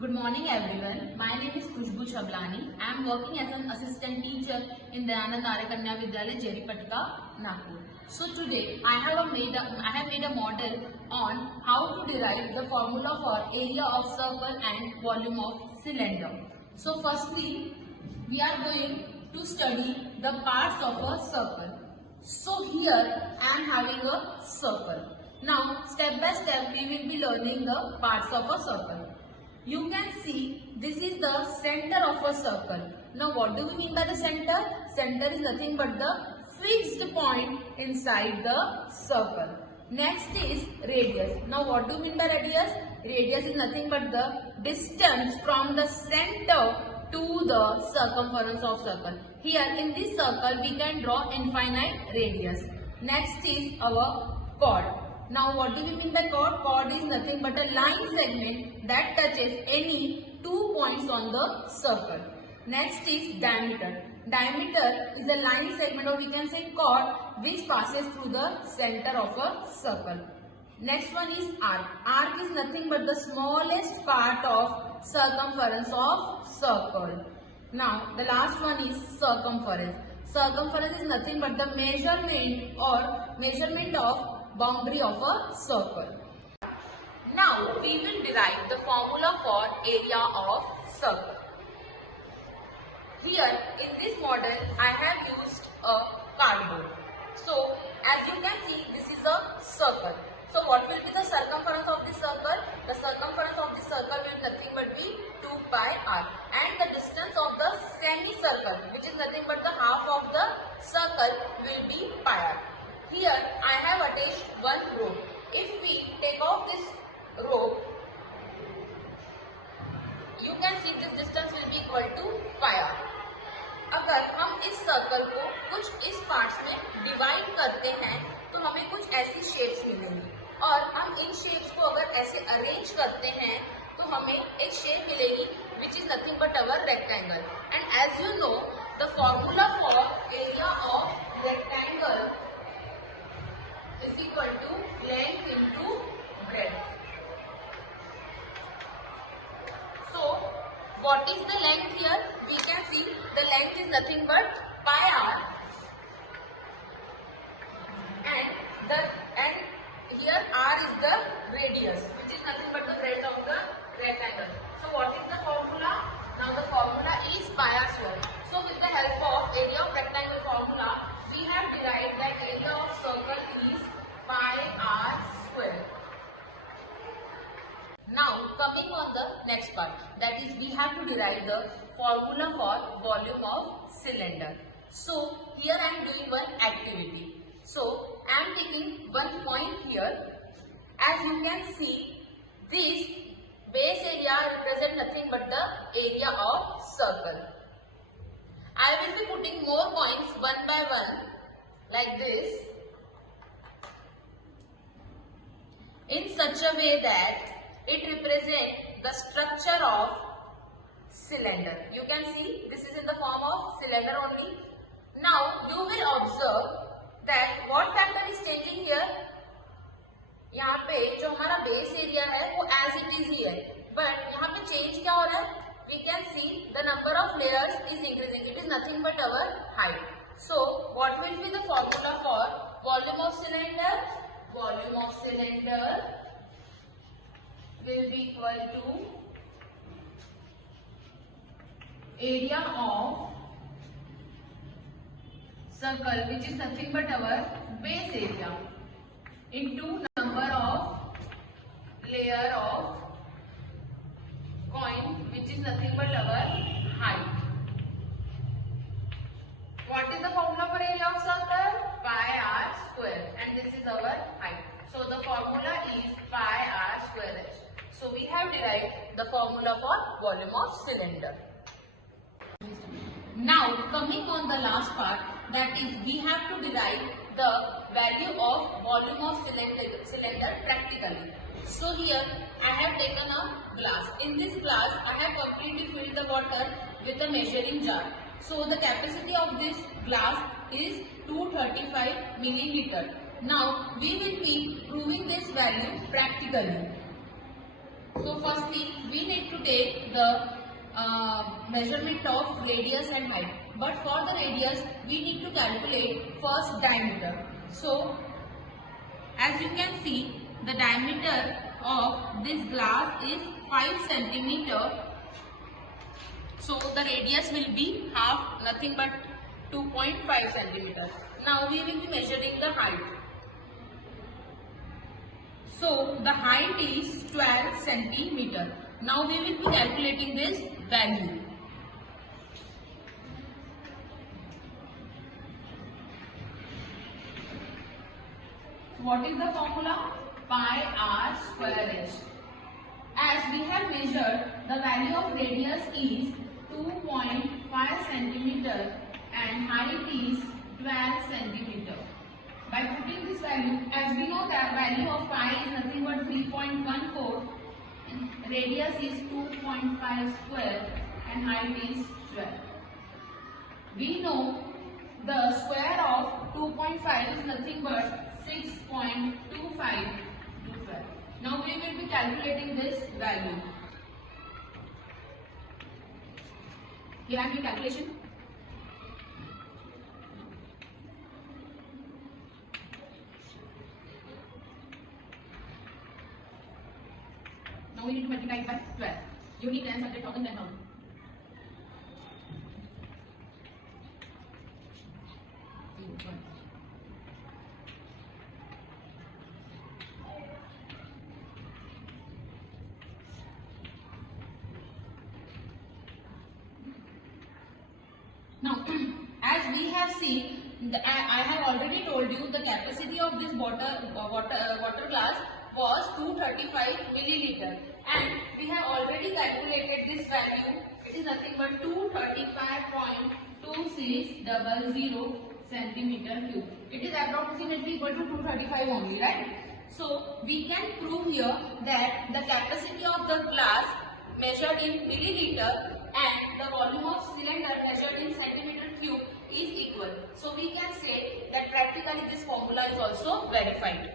Good morning everyone. My name is Khushbu Chablani. I am working as an assistant teacher in Dayanand Arya Kanya Vidyalaya, Jeripatka, Nagpur. So today I have made a model on how to derive the formula for area of circle and volume of cylinder. So firstly we are going to study the parts of a circle. So here I am having a circle. Now step by step we will be learning the parts of a circle. You can see this is the center of a circle. Now what do we mean by the center? Center is nothing but the fixed point inside the circle. Next is radius. Now what do we mean by radius? Radius is nothing but the distance from the center to the circumference of circle. Here in this circle we can draw infinite radius. Next is our chord. Now what do we mean by chord? Chord is nothing but a line segment that touches any 2 points on the circle. Next is diameter. Diameter is a line segment, or we can say chord, which passes through the center of a circle. Next one is arc. Arc is nothing but the smallest part of circumference of circle. Now the last one is circumference. Circumference is nothing but the measurement of boundary of a circle. Now we will derive the formula for area of circle. Here in this model I have used a cardboard. So as you can see, this is a circle. So what will be the circumference of this circle? The circumference of this circle will nothing but be 2 pi r, and the distance of the semicircle, which is nothing but the half of the circle, will be pi r. Here I have attached one rope. If we take off this rope, you can see this distance will be equal to pi r. अगर हम इस circle को कुछ इस parts में divide करते हैं तो हमें कुछ ऐसी शेप्स मिलेंगी, और हम इन शेप्स को अगर ऐसे अरेंज करते हैं तो हमें एक शेप मिलेगी which is nothing but our rectangle. And as you know, the formula for area of rectangle is equal to length into breadth. So what is the length here? We can see the length is nothing but pi r, and here r is the radius, which is nothing but the breadth of the rectangle. So what is the formula? Now the formula is pi r square. So with the help of area of rectangle formula, we have derived that area of circle is pi r square. Now coming on the next part, that is we have to derive the formula for volume of cylinder. So here I am doing one activity. So I am taking one point here. As you can see, this base area represents nothing but the area of circle. I will be putting more points one by one like this, in such a way that it represents the structure of cylinder. You can see this is in the form of cylinder only. Now you will observe that what factor is changing here. यहाँ पे जो हमारा base area है वो as it is ही है, but यहाँ पे change क्या हो रहा है? We can see the number of layers is increasing. It is nothing but our height. So what will be the formula for volume of cylinder? Volume of cylinder will be equal to area of circle, which is nothing but our base area, into number of layer of coin, which is nothing but our height. What is the formula for area of circle? Pi r square, and this is our height. So the formula is pi r square. So we have derived the formula for volume of cylinder. Now coming on the last part, that is we have to derive the value of volume of cylinder practically. So here I have taken a glass. In this glass I have completely filled the water with a measuring jar. So the capacity of this glass is 235 milliliter. Now we will be proving this value practically. So firstly we need to take the measurement of radius and height. But for the radius, we need to calculate first diameter. So, as you can see, the diameter of this glass is 5 centimeter. So, the radius will be half, nothing but 2.5 centimeter. Now, we will be measuring the height. So, the height is 12 centimeter. Now, we will be calculating this value. What is the formula? Pi r square h. As we have measured, the value of radius is 2.5 centimeter and height is 12 centimeter. By putting this value, as we know that value of pi is nothing but 3.14, radius is 2.5 square and height is 12. We know the square of 2.5 is nothing but 6.25 to 12. Now we will be calculating this value. Here I am doing calculation. Now we need to multiply it by 12. You need 10, 100,000, 10,000. Now, as we have seen, I have already told you the capacity of this water glass was 235 milliliter, and we have already calculated this value. It is nothing but 235.2600 centimeter cube. It is approximately equal to 235 only, right? So we can prove here that the capacity of the glass measured in milliliter and the volume of cylinder measured in centimeter cube is equal. So we can say that practically this formula is also verified.